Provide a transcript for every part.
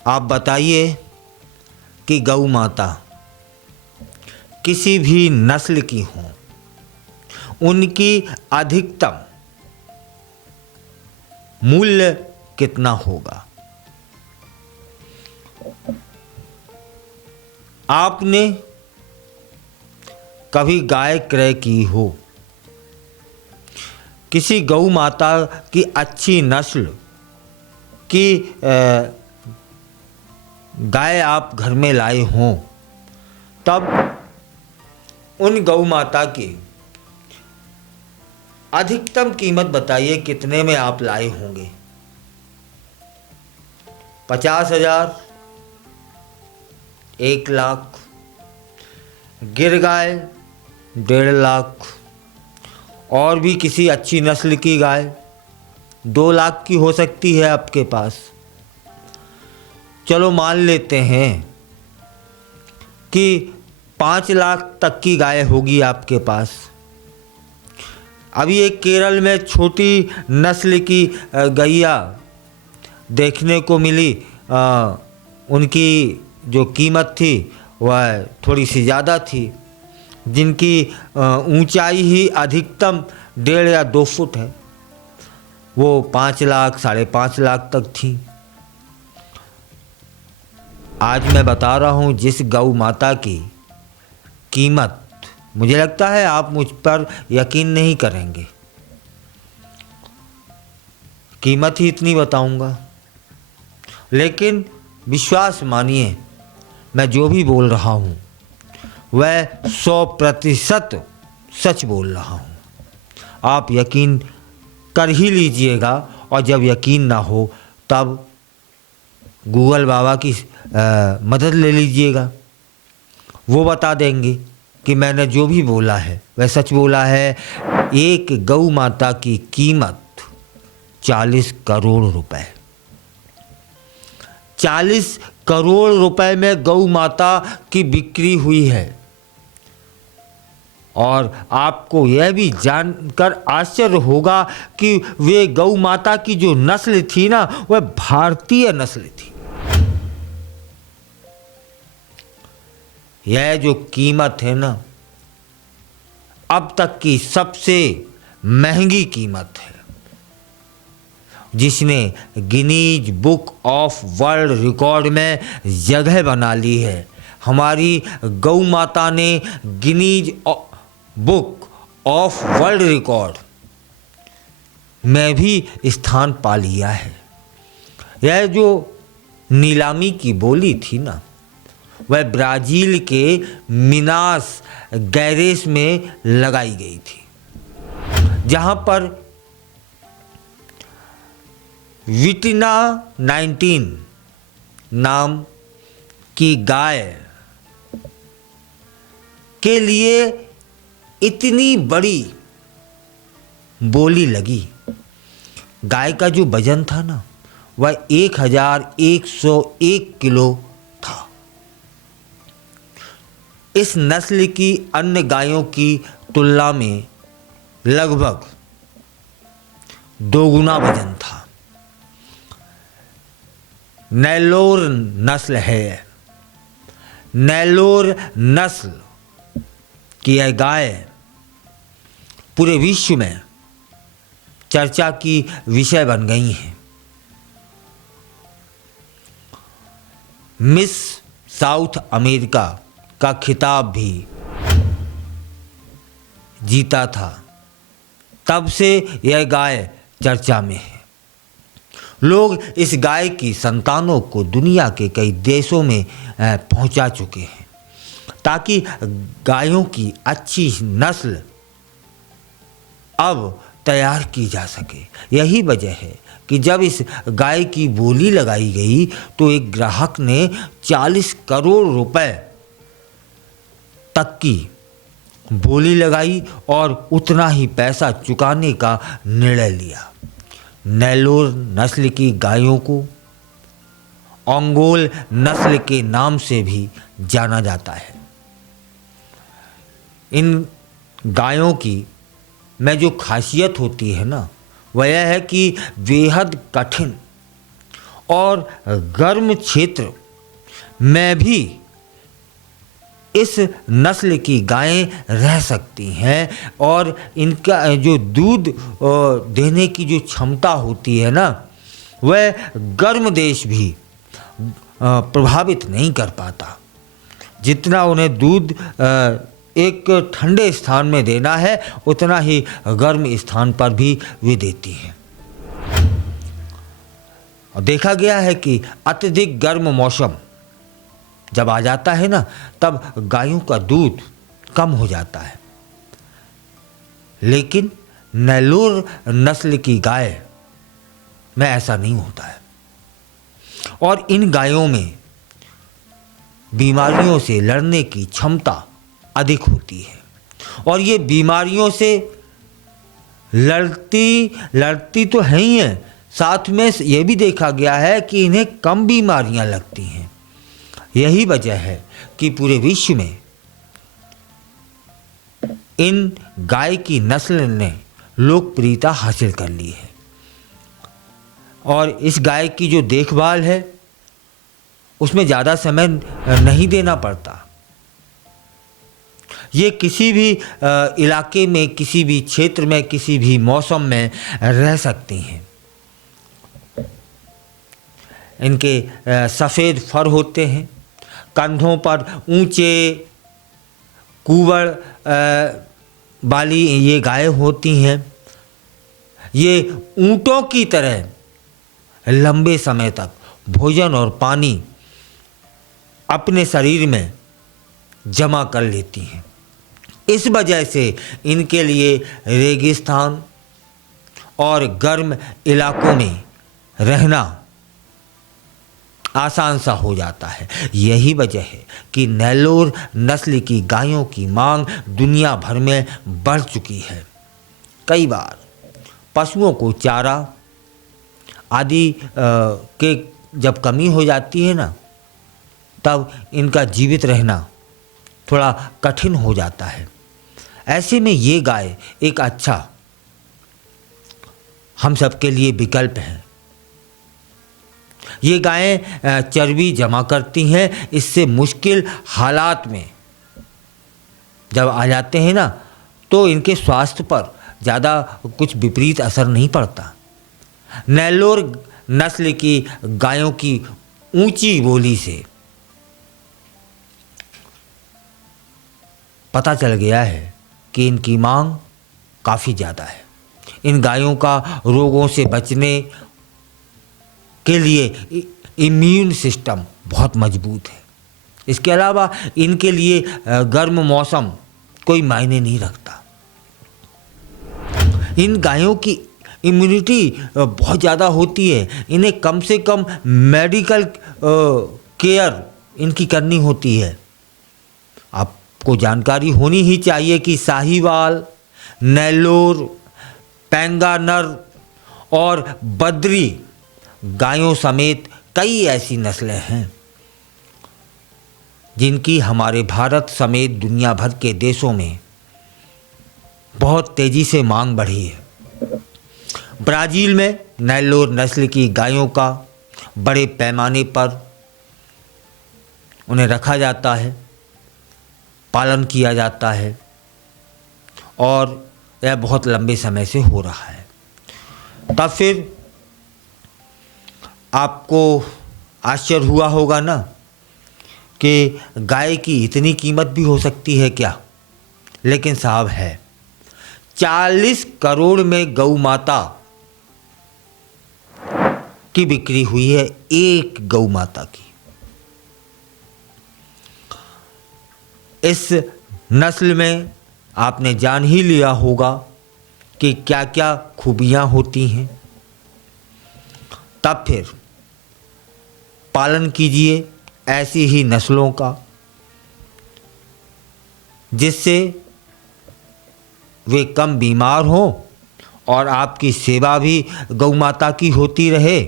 आप बताइए कि गौ माता किसी भी नस्ल की हो, उनकी अधिकतम मूल्य कितना होगा? आपने कभी गाय क्रय की हो, किसी गौ माता की अच्छी नस्ल की गाय आप घर में लाए हों, तब उन गौ माता की अधिकतम कीमत बताइए कितने में आप लाए होंगे? 50,000, 1,00,000, गिर गाय 1.5 लाख, और भी किसी अच्छी नस्ल की गाय 2 लाख की हो सकती है आपके पास। चलो मान लेते हैं कि 5 लाख तक की गाय होगी आपके पास। अभी एक केरल में छोटी नस्ल की गैया देखने को मिली, उनकी जो कीमत थी वह थोड़ी सी ज़्यादा थी, जिनकी ऊंचाई ही अधिकतम 1.5 या 2 फुट है। वो 5 लाख, 5.5 लाख तक थी। आज मैं बता रहा हूँ जिस गौ माता की कीमत, मुझे लगता है आप मुझ पर यकीन नहीं करेंगे, कीमत ही इतनी बताऊंगा, लेकिन विश्वास मानिए मैं जो भी बोल रहा हूँ वह 100% सच बोल रहा हूँ। आप यकीन कर ही लीजिएगा, और जब यकीन ना हो तब गूगल बाबा की मदद ले लीजिएगा। वो बता देंगे कि मैंने जो भी बोला है वह सच बोला है। एक गौ माता की कीमत 40 करोड़ रुपए। 40 करोड़ रुपए में गौ माता की बिक्री हुई है। और आपको यह भी जानकर आश्चर्य होगा कि वे गौ माता की जो नस्ल थी ना, वह भारतीय नस्ल थी। यह जो कीमत है ना, अब तक की सबसे महंगी कीमत है, जिसने Guinness book of world record में जगह बना ली है। हमारी गौ माता ने Guinness book of world record में भी स्थान पा लिया है। यह जो नीलामी की बोली थी ना, वह ब्राज़ील के मिनास गैरेस में लगाई गई थी, जहां पर विटिना 19 नाम की गाय के लिए इतनी बड़ी बोली लगी। गाय का जो वजन था ना, वह 1101 किलो था। इस नस्ल की अन्य गायों की तुलना में लगभग 2 गुना वजन था। नेलोर नस्ल है। नेलोर नस्ल की यह गाय पूरे विश्व में चर्चा की विषय बन गई हैं। मिस साउथ अमेरिका का खिताब भी जीता था। तब से यह गाय चर्चा में है। लोग इस गाय की संतानों को दुनिया के कई देशों में पहुंचा चुके हैं, ताकि गायों की अच्छी नस्ल अब तैयार की जा सके। यही वजह है कि जब इस गाय की बोली लगाई गई तो एक ग्राहक ने 40 करोड़ रुपए तक की बोली लगाई और उतना ही पैसा चुकाने का निर्णय लिया। नेलोर नस्ल की गायों को ओंगोल नस्ल के नाम से भी जाना जाता है। इन गायों की में जो खासियत होती है ना, वह यह है कि बेहद कठिन और गर्म क्षेत्र में भी इस नस्ल की गायें रह सकती हैं और इनका जो दूध देने की जो क्षमता होती है ना, वह गर्म देश भी प्रभावित नहीं कर पाता। जितना उन्हें दूध एक ठंडे स्थान में देना है, उतना ही गर्म स्थान पर भी वे देती हैं। और देखा गया है कि अत्यधिक गर्म मौसम जब आ जाता है ना, तब गायों का दूध कम हो जाता है। लेकिन नेल्लोर नस्ल की गाय में ऐसा नहीं होता है और इन गायों में बीमारियों से लड़ने की क्षमता अधिक होती है और ये बीमारियों से लड़ती तो है ही है, साथ में ये भी देखा गया है कि इन्हें कम बीमारियां लगती हैं। यही वजह है कि पूरे विश्व में इन गाय की नस्ल ने लोकप्रियता हासिल कर ली है और इस गाय की जो देखभाल है उसमें ज़्यादा समय नहीं देना पड़ता। ये किसी भी इलाके में, किसी भी क्षेत्र में, किसी भी मौसम में रह सकती हैं। इनके सफ़ेद फर होते हैं, कंधों पर ऊंचे कुबड़ वाली ये गायें होती हैं। ये ऊंटों की तरह लंबे समय तक भोजन और पानी अपने शरीर में जमा कर लेती हैं। इस वजह से इनके लिए रेगिस्तान और गर्म इलाकों में रहना आसान सा हो जाता है। यही वजह है कि नेल्लोर नस्ल की गायों की मांग दुनिया भर में बढ़ चुकी है। कई बार पशुओं को चारा आदि के जब कमी हो जाती है ना, तब इनका जीवित रहना थोड़ा कठिन हो जाता है। ऐसे में ये गाय एक अच्छा हम सबके लिए विकल्प है। ये गायें चर्बी जमा करती हैं, इससे मुश्किल हालात में जब आ जाते हैं ना, तो इनके स्वास्थ्य पर ज़्यादा कुछ विपरीत असर नहीं पड़ता। नेल्लोर नस्ल की गायों की ऊंची बोली से पता चल गया है कि इनकी मांग काफ़ी ज़्यादा है। इन गायों का रोगों से बचने के लिए इम्यून सिस्टम बहुत मजबूत है। इसके अलावा इनके लिए गर्म मौसम कोई मायने नहीं रखता। इन गायों की इम्यूनिटी बहुत ज़्यादा होती है। इन्हें कम से कम मेडिकल केयर इनकी करनी होती है। आपको जानकारी होनी ही चाहिए कि साहीवाल, नेल्लोर, पैंगानर और बद्री गायों समेत कई ऐसी नस्लें हैं जिनकी हमारे भारत समेत दुनिया भर के देशों में बहुत तेज़ी से मांग बढ़ी है। ब्राज़ील में नेल्लोर नस्ल की गायों का बड़े पैमाने पर उन्हें रखा जाता है, पालन किया जाता है और यह बहुत लंबे समय से हो रहा है। तब फिर आपको आश्चर्य हुआ होगा ना कि गाय की इतनी कीमत भी हो सकती है क्या? लेकिन साहब है, 40 करोड़ में गौ माता की बिक्री हुई है, एक गौ माता की। इस नस्ल में आपने जान ही लिया होगा कि क्या क्या खूबियाँ होती हैं। तब फिर पालन कीजिए ऐसी ही नस्लों का, जिससे वे कम बीमार हों और आपकी सेवा भी गौ माता की होती रहे।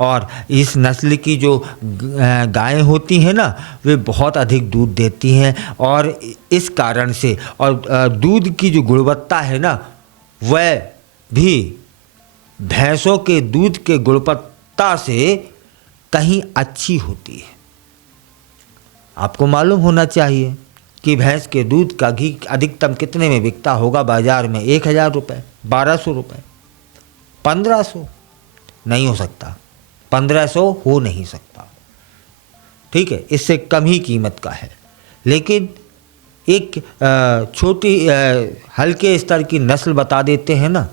और इस नस्ल की जो गायें होती हैं ना, वे बहुत अधिक दूध देती हैं और इस कारण से और दूध की जो गुणवत्ता है ना, वह भी भैंसों के दूध के गुणवत्ता से कहीं अच्छी होती है। आपको मालूम होना चाहिए कि भैंस के दूध का घी अधिकतम कितने में बिकता होगा बाजार में? 1000 रुपये, 1200 रुपये, 1500? नहीं हो सकता, 1500 हो नहीं सकता, ठीक है, इससे कम ही कीमत का है। लेकिन एक छोटी हल्के स्तर की नस्ल बता देते हैं ना,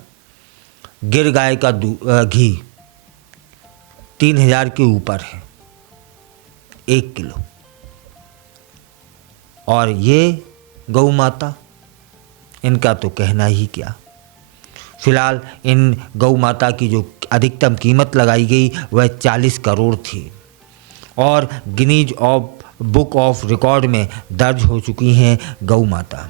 गिर गाय का घी 3000 के ऊपर है 1 किलो। और ये गौ माता, इनका तो कहना ही क्या। फिलहाल इन गौ माता की जो अधिकतम कीमत लगाई गई वह 40 करोड़ थी और गिनीज बुक ऑफ रिकॉर्ड में दर्ज हो चुकी हैं गौ माता।